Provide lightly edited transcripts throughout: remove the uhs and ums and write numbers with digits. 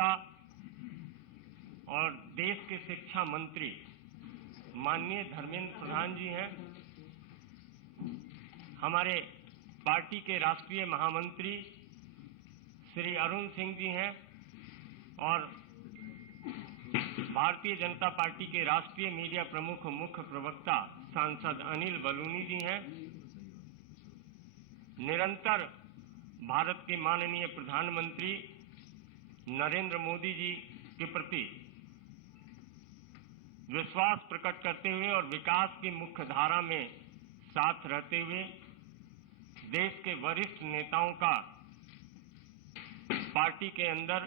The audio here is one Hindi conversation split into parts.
नेता और देश के शिक्षा मंत्री माननीय धर्मेंद्र प्रधान जी हैं, हमारे पार्टी के राष्ट्रीय महामंत्री श्री अरुण सिंह जी हैं और भारतीय जनता पार्टी के राष्ट्रीय मीडिया प्रमुख मुख्य प्रवक्ता सांसद अनिल बलूनी जी हैं। निरंतर भारत के माननीय प्रधानमंत्री नरेंद्र मोदी जी के प्रति विश्वास प्रकट करते हुए और विकास की मुख्य धारा में साथ रहते हुए देश के वरिष्ठ नेताओं का पार्टी के अंदर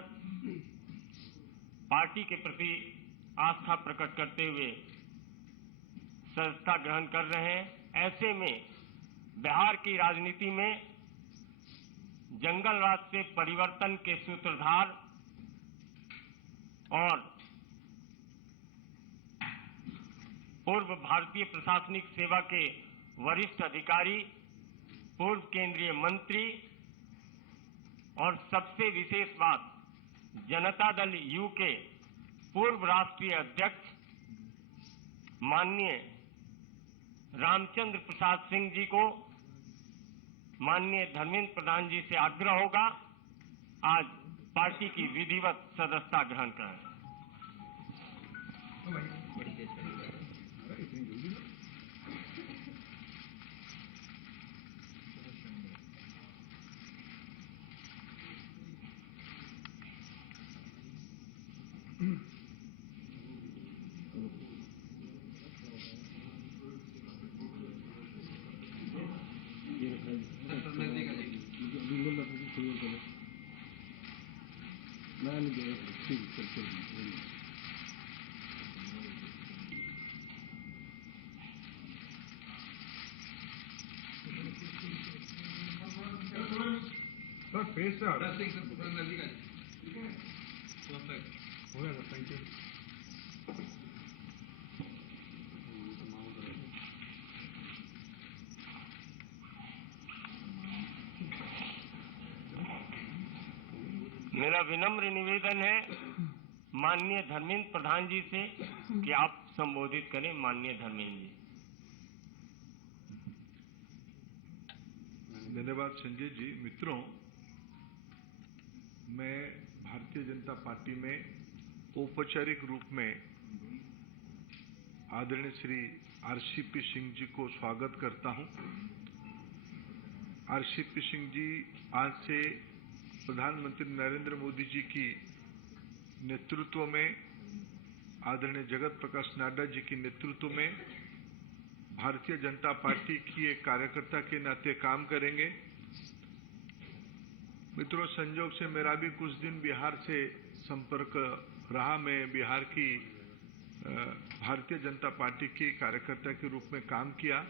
पार्टी के प्रति आस्था प्रकट करते हुए सदस्यता ग्रहण कर रहे हैं। ऐसे में बिहार की राजनीति में जंगल राज से परिवर्तन के सूत्रधार और पूर्व भारतीय प्रशासनिक सेवा के वरिष्ठ अधिकारी, पूर्व केंद्रीय मंत्री और सबसे विशेष बात जनता दल यू के पूर्व राष्ट्रीय अध्यक्ष माननीय रामचंद्र प्रसाद सिंह जी को माननीय धर्मेंद्र प्रधान जी से आग्रह होगा आज पार्टी की विधिवत सदस्यता ग्रहण करें। मेरा विनम्र निवेदन है माननीय धर्मेंद्र प्रधान जी से कि आप संबोधित करें। माननीय धर्मेंद्र जी। धन्यवाद संजय जी। मित्रों, मैं भारतीय जनता पार्टी में औपचारिक रूप में आदरणीय श्री आरसीपी सिंह जी को स्वागत करता हूं। आरसीपी सिंह जी आज से प्रधानमंत्री नरेंद्र मोदी जी की नेतृत्व में, आदरणीय जगत प्रकाश नड्डा जी की नेतृत्व में भारतीय जनता पार्टी की एक कार्यकर्ता के नाते काम करेंगे। मित्रों, संजोग से मेरा भी कुछ दिन बिहार से संपर्क रहा। मैं बिहार की भारतीय जनता पार्टी के कार्यकर्ता के रूप में काम किया,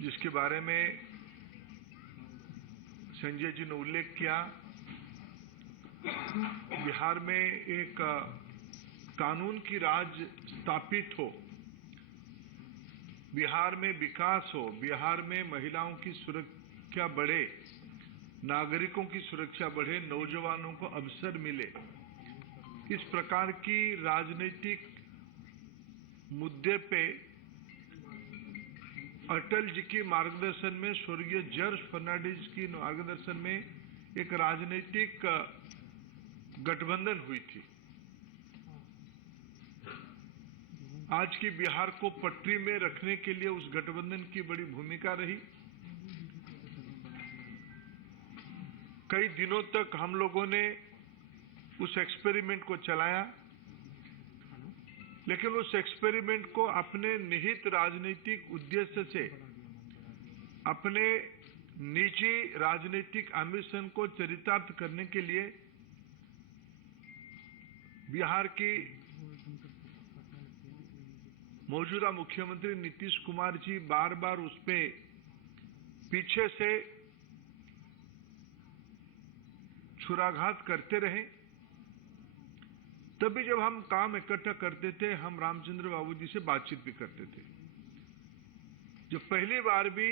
जिसके बारे में संजय जी ने उल्लेख किया। बिहार में एक कानून की राज स्थापित हो, बिहार में विकास हो, बिहार में महिलाओं की सुरक्षा बढ़े, नागरिकों की सुरक्षा बढ़े, नौजवानों को अवसर मिले, इस प्रकार की राजनीतिक मुद्दे पे अटल जी के मार्गदर्शन में, स्वर्गीय जॉर्ज फर्नांडिस की मार्गदर्शन में एक राजनीतिक गठबंधन हुई थी। आज की बिहार को पटरी में रखने के लिए उस गठबंधन की बड़ी भूमिका रही। कई दिनों तक हम लोगों ने उस एक्सपेरिमेंट को चलाया, लेकिन उस एक्सपेरिमेंट को अपने निहित राजनीतिक उद्देश्य से, अपने निजी राजनीतिक एम्बिशन को चरितार्थ करने के लिए बिहार की मौजूदा मुख्यमंत्री नीतीश कुमार जी बार बार उस पे पीछे से छुराघात करते रहे। तभी जब हम काम इकट्ठा करते थे, हम रामचंद्र बाबू जी से बातचीत भी करते थे। जो पहली बार भी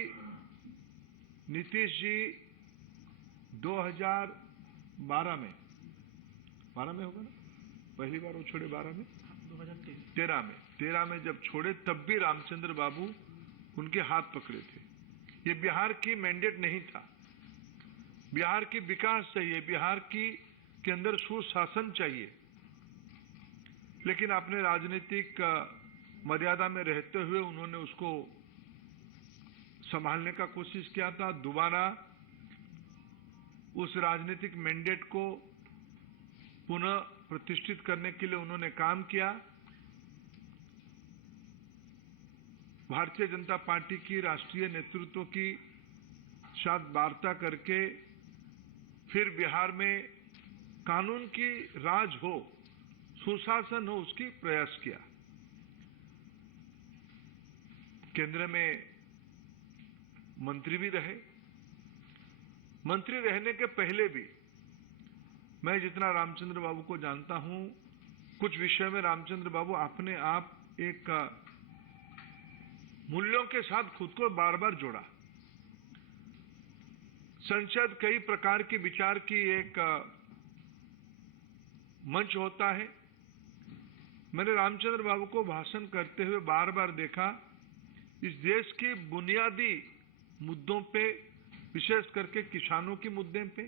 नीतीश जी 2012 में 12 में होगा ना, पहली बार वो छोड़े 12 में, 13 में जब छोड़े तब भी रामचंद्र बाबू उनके हाथ पकड़े थे। ये बिहार की मैंडेट नहीं था। बिहार की विकास चाहिए, बिहार के अंदर सुशासन चाहिए, लेकिन अपने राजनीतिक मर्यादा में रहते हुए उन्होंने उसको संभालने का कोशिश किया था। दोबारा उस राजनीतिक मैंडेट को पुनः प्रतिष्ठित करने के लिए उन्होंने काम किया। भारतीय जनता पार्टी की राष्ट्रीय नेतृत्व की साथ वार्ता करके फिर बिहार में कानून की राज हो, सुशासन हो, उसकी प्रयास किया। केंद्र में मंत्री भी रहे। मंत्री रहने के पहले भी मैं जितना रामचंद्र बाबू को जानता हूं, कुछ विषय में रामचंद्र बाबू अपने आप एक मूल्यों के साथ खुद को बार बार जोड़ा। संसद कई प्रकार के विचार की एक मंच होता है। मैंने रामचंद्र बाबू को भाषण करते हुए बार बार देखा, इस देश के बुनियादी मुद्दों पे, विशेष करके किसानों के मुद्दे पे,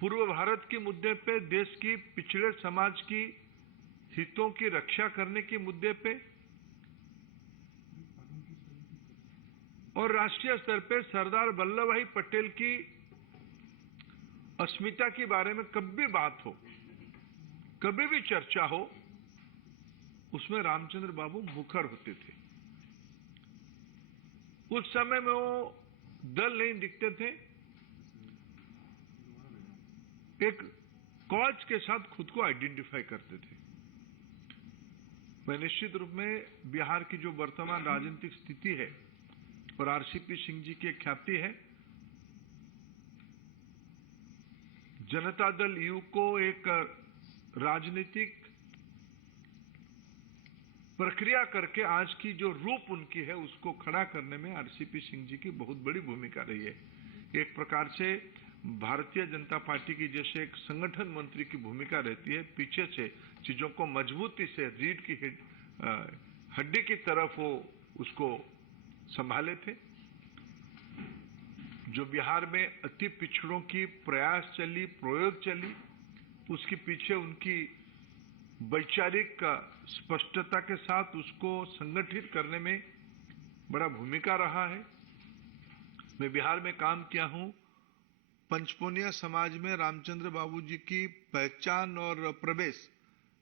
पूर्व भारत के मुद्दे पे, देश की पिछड़े समाज की हितों की रक्षा करने के मुद्दे पे और राष्ट्रीय स्तर पे सरदार वल्लभ भाई पटेल की अस्मिता के बारे में कभी भी बात हो, कभी भी चर्चा हो, उसमें रामचंद्र बाबू मुखर होते थे। उस समय में वो दल नहीं दिखते थे, एक कॉज के साथ खुद को आइडेंटिफाई करते थे। मैं निश्चित रूप में बिहार की जो वर्तमान राजनीतिक स्थिति है और आरसीपी सिंह जी की एक ख्याति है, जनता दल यू को एक राजनीतिक प्रक्रिया करके आज की जो रूप उनकी है उसको खड़ा करने में आरसीपी सिंह जी की बहुत बड़ी भूमिका रही है। एक प्रकार से भारतीय जनता पार्टी की जैसे एक संगठन मंत्री की भूमिका रहती है, पीछे से चीजों को मजबूती से रीढ़ की हड्डी की तरफ वो उसको संभाले थे। जो बिहार में अति पिछड़ों की प्रयास चली, प्रयोग चली, उसके पीछे उनकी वैचारिक स्पष्टता के साथ उसको संगठित करने में बड़ा भूमिका रहा है। मैं बिहार में काम किया हूं। पंचपोनिया समाज में रामचंद्र बाबू जी की पहचान और प्रवेश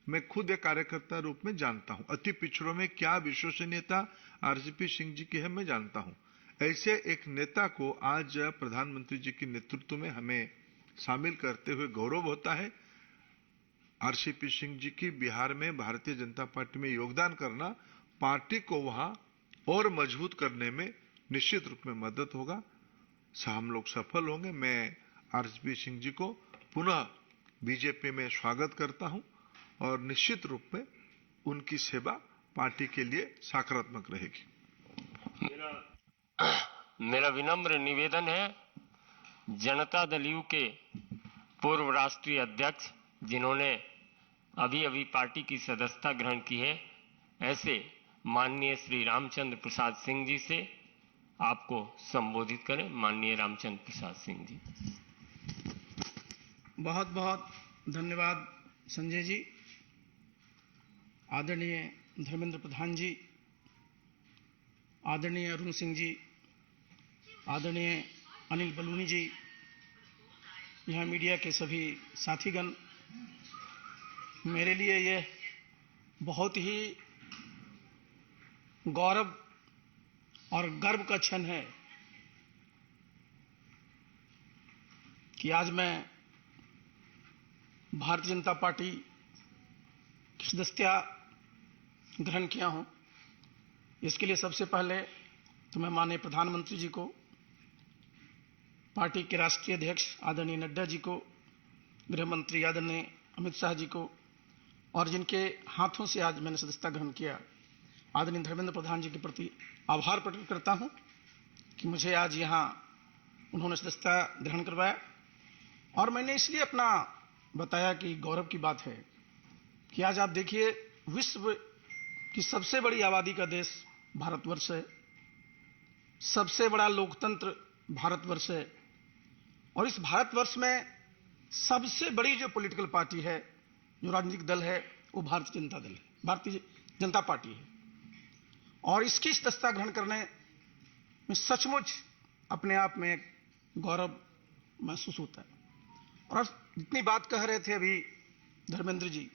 मैं खुद एक कार्यकर्ता रूप में जानता हूं। अति पिछड़ों में क्या विश्वसनीयता आरसीपी सिंह जी की है मैं जानता हूं। ऐसे एक नेता को आज प्रधानमंत्री जी के नेतृत्व में हमें शामिल करते हुए गौरव होता है। आरसीपी सिंह जी की बिहार में भारतीय जनता पार्टी में योगदान करना पार्टी को वहां और मजबूत करने में निश्चित रूप में मदद होगा। हम लोग सफल होंगे। मैं आरसीपी सिंह जी को पुनः बीजेपी में स्वागत करता हूं और निश्चित रूप में उनकी सेवा पार्टी के लिए सकारात्मक रहेगी। मेरा विनम्र निवेदन है, जनता दल यू के पूर्व राष्ट्रीय अध्यक्ष जिन्होंने अभी अभी पार्टी की सदस्यता ग्रहण की है, ऐसे माननीय श्री रामचंद्र प्रसाद सिंह जी से आपको संबोधित करें। माननीय रामचंद्र प्रसाद सिंह जी। बहुत बहुत धन्यवाद संजय जी। आदरणीय धर्मेंद्र प्रधान जी, आदरणीय अरुण सिंह जी, आदरणीय अनिल बलूनी जी, यहाँ मीडिया के सभी साथीगण, मेरे लिए यह बहुत ही गौरव और गर्व का क्षण है कि आज मैं भारतीय जनता पार्टी की सदस्यता ग्रहण किया हूं। इसके लिए सबसे पहले तो मैं माननीय प्रधानमंत्री जी को, पार्टी के राष्ट्रीय अध्यक्ष आदरणीय नड्डा जी को, गृह मंत्री आदरणीय अमित शाह जी को और जिनके हाथों से आज मैंने सदस्यता ग्रहण किया, आदरणीय धर्मेंद्र प्रधान जी के प्रति आभार प्रकट करता हूं कि मुझे आज यहां उन्होंने सदस्यता ग्रहण करवाया। और मैंने इसलिए अपना बताया कि गौरव की बात है कि आज आप देखिए विश्व की सबसे बड़ी आबादी का देश भारतवर्ष है, सबसे बड़ा लोकतंत्र भारतवर्ष है, और इस भारतवर्ष में सबसे बड़ी जो पॉलिटिकल पार्टी है, जो राजनीतिक दल है, वो भारतीय जनता दल है, भारतीय जनता पार्टी है। और इसकी सदस्यता ग्रहण करने में सचमुच अपने आप में गौरव महसूस होता है। और जितनी बात कह रहे थे अभी धर्मेंद्र जी,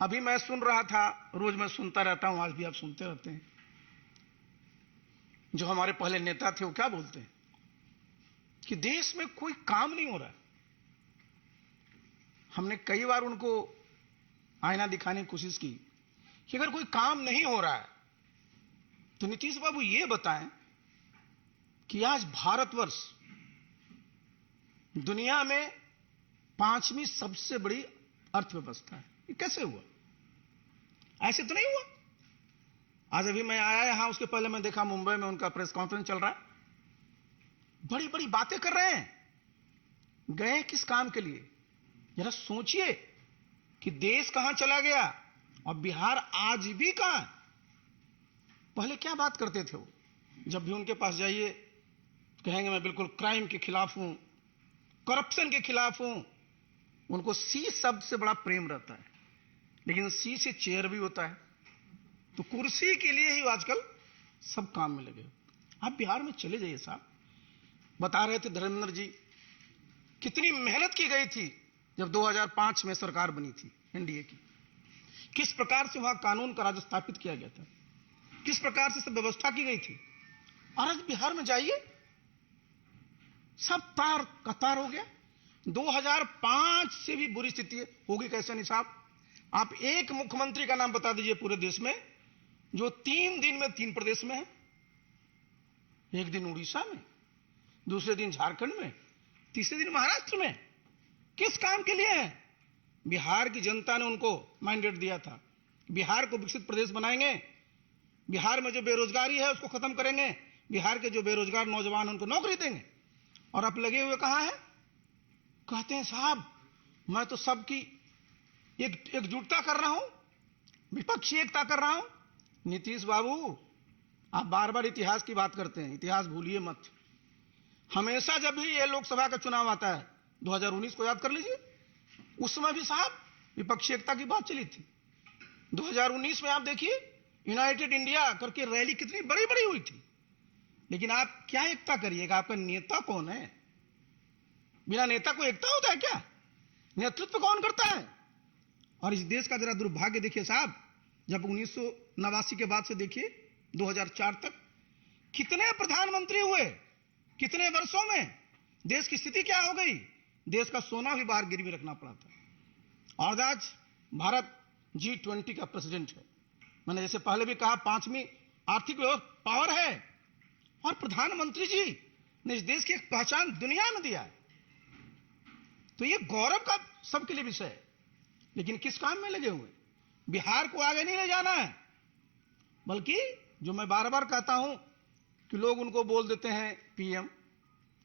अभी मैं सुन रहा था, रोज मैं सुनता रहता हूं, आज भी आप सुनते रहते हैं, जो हमारे पहले नेता थे वो क्या बोलते हैं कि देश में कोई काम नहीं हो रहा है। हमने कई बार उनको आईना दिखाने की कोशिश की कि अगर कोई काम नहीं हो रहा है तो नीतीश बाबू ये बताएं कि आज भारतवर्ष दुनिया में 5वीं सबसे बड़ी अर्थव्यवस्था है, ये कैसे हुआ? ऐसे तो नहीं हुआ। आज अभी मैं आया यहां, उसके पहले मैं देखा मुंबई में उनका प्रेस कॉन्फ्रेंस चल रहा है, बड़ी बड़ी बातें कर रहे हैं। गए किस काम के लिए? जरा सोचिए कि देश कहां चला गया और बिहार आज भी कहां। पहले क्या बात करते थे वो? जब भी उनके पास जाइए कहेंगे मैं बिल्कुल क्राइम के खिलाफ हूं, करप्शन के खिलाफ हूं। उनको सी शब्द से बड़ा प्रेम रहता है, लेकिन सी से चेयर भी होता है, तो कुर्सी के लिए ही आजकल सब काम में लगे। आप बिहार में चले जाइए साहब, बता रहे थे धर्मेंद्र जी कितनी मेहनत की गई थी जब 2005 में सरकार बनी थी एनडीए की, किस प्रकार से वहां कानून का राज स्थापित किया गया था, किस प्रकार से सब व्यवस्था की गई थी। और आज बिहार में जाइए सब तार कतार हो गया। 2005 से भी बुरी स्थिति होगी कैसे नहीं साहब? आप एक मुख्यमंत्री का नाम बता दीजिए पूरे देश में जो 3 दिन में 3 प्रदेश में है। एक दिन उड़ीसा में, दूसरे दिन झारखंड में, तीसरे दिन महाराष्ट्र में। किस काम के लिए है? बिहार की जनता ने उनको मैंडेट दिया था, बिहार को विकसित प्रदेश बनाएंगे, बिहार में जो बेरोजगारी है उसको खत्म करेंगे, बिहार के जो बेरोजगार नौजवान उनको नौकरी देंगे। और अब लगे हुए कहां है? कहते हैं साहब मैं तो सबकी एकजुटता कर रहा हूं, विपक्षी एकता कर रहा हूं। नीतीश बाबू, आप बार बार इतिहास की बात करते हैं, इतिहास भूलिए मत। हमेशा जब भी ये लोकसभा का चुनाव आता है, 2019 को याद कर लीजिए, उसमें भी साहब विपक्षी एकता की बात चली थी। 2019 में आप देखिए यूनाइटेड इंडिया करके रैली कितनी बड़ी बड़ी हुई थी, लेकिन आप क्या एकता करिएगा? आपका नेता कौन है? बिना नेता को एकता होता है क्या? नेतृत्व कौन करता है? और इस देश का जरा दुर्भाग्य देखिए साहब, जब 1989 के बाद से देखिए 2004 तक कितने प्रधानमंत्री हुए, कितने वर्षों में देश की स्थिति क्या हो गई? देश का सोना भी बाहर गिरवी रखना पड़ा था। और आज भारत G20 का प्रेसिडेंट है। मैंने जैसे पहले भी कहा 5वीं आर्थिक पावर है, और प्रधानमंत्री जी ने इस देश की एक पहचान दुनिया में दिया है। तो ये गौरव का सबके लिए विषय है। लेकिन किस काम में लगे हुए? बिहार को आगे नहीं ले जाना है, बल्कि जो मैं बार बार कहता हूं कि लोग उनको बोल देते हैं पीएम।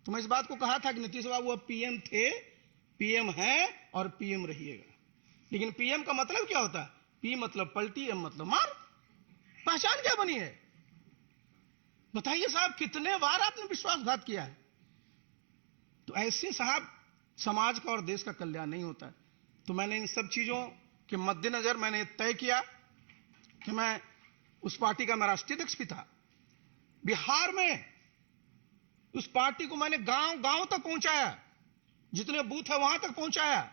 तो मैं इस बात को कहा था कि नीतीश बाबू अब पीएम थे, पीएम हैं और पीएम रहिएगा। लेकिन पीएम का मतलब क्या होता है? पी मतलब पलटी, एम मतलब मार। पहचान क्या बनी है? बताइए साहब, कितने बार आपने विश्वासघात किया है? तो ऐसे साहब समाज का और देश का कल्याण नहीं होता है। तो मैंने इन सब चीजों के मद्देनजर मैंने तय किया कि मैं उस पार्टी का मैं राष्ट्रीय अध्यक्ष भी था। बिहार में उस पार्टी को मैंने गांव गांव तक पहुंचाया, जितने बूथ है वहां तक पहुंचाया।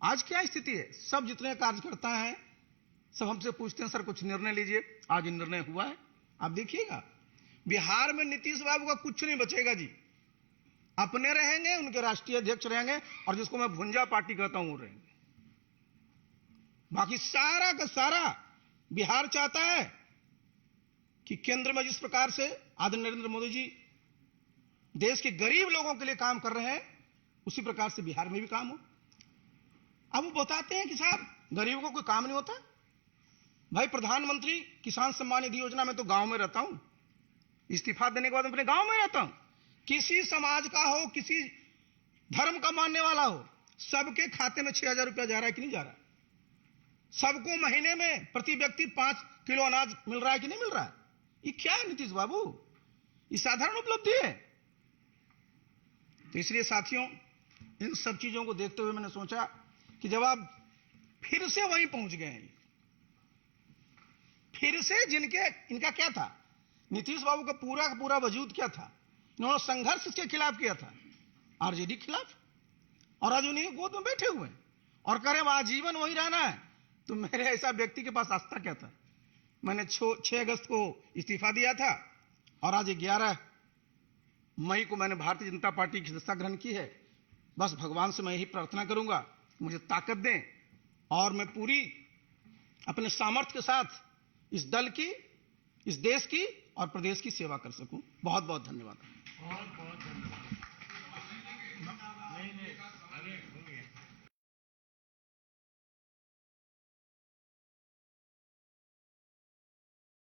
आज क्या स्थिति है? सब जितने कार्यकर्ता हैं सब हमसे पूछते हैं सर कुछ निर्णय लीजिए। आज निर्णय हुआ है, आप देखिएगा बिहार में नीतीश बाबू का कुछ नहीं बचेगा जी। अपने रहेंगे, उनके राष्ट्रीय अध्यक्ष रहेंगे, और जिसको मैं भुंजा पार्टी कहता हूं वो रहेंगे। बाकी सारा का सारा बिहार चाहता है कि केंद्र में जिस प्रकार से आदरणीय नरेंद्र मोदी जी देश के गरीब लोगों के लिए काम कर रहे हैं, उसी प्रकार से बिहार में भी काम हो। अब वो बताते हैं कि साहब गरीबों को कोई काम नहीं होता। भाई प्रधानमंत्री किसान सम्मान निधि योजना में तो गांव में रहता हूं, इस्तीफा देने के बाद अपने गांव में रहता हूं। किसी समाज का हो, किसी धर्म का मानने वाला हो, सबके खाते में 6,000 रुपया जा रहा है कि नहीं जा रहा? सबको महीने में प्रति व्यक्ति 5 किलो अनाज मिल रहा है कि नहीं मिल रहा है? ये क्या है नीतीश बाबू? ये साधारण उपलब्धि है। तो इसलिए साथियों, इन सब चीजों को देखते हुए मैंने सोचा कि जब आप फिर से वहीं पहुंच गए हैं, फिर से इनका क्या था, नीतीश बाबू का पूरा वजूद क्या था? इन्होंने संघर्ष के खिलाफ किया था, आरजेडी के खिलाफ, और आज उन्हीं गोद में बैठे हुए हैं और कह रहे हैं आजीवन वही रहना है। तो मेरे ऐसा व्यक्ति के पास आस्था क्या था? मैंने 6 अगस्त को इस्तीफा दिया था और आज 11 मई को मैंने भारतीय जनता पार्टी की सदस्यता ग्रहण की है। बस भगवान से मैं यही प्रार्थना करूंगा, मुझे ताकत दें और मैं पूरी अपने सामर्थ्य के साथ इस दल की, इस देश की और प्रदेश की सेवा कर सकूं। बहुत बहुत धन्यवाद।